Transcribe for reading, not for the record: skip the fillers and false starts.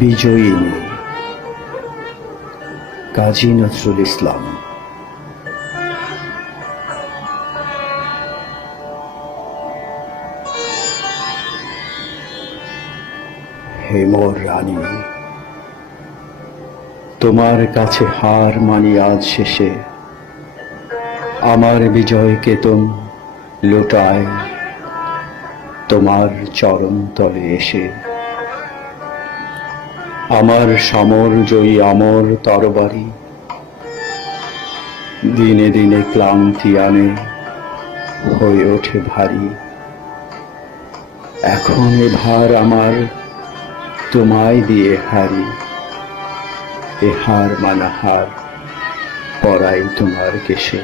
বিজয়িনী কাজী নজরুল ইসলাম। হে মোর রানী, তোমার কাছে হার মানি আজ শেষে, আমার বিজয় কেতন লোটায় তোমার চরণ তলে এসে। আমার সমর জয়ী আমর তরবারি দিনে দিনে ক্লান্তি আনে, হয়ে ওঠে ভারী। এখন এ ভার আমার তোমায় দিয়ে হারি, এ হার মানা হার পরাই তোমার কেশে।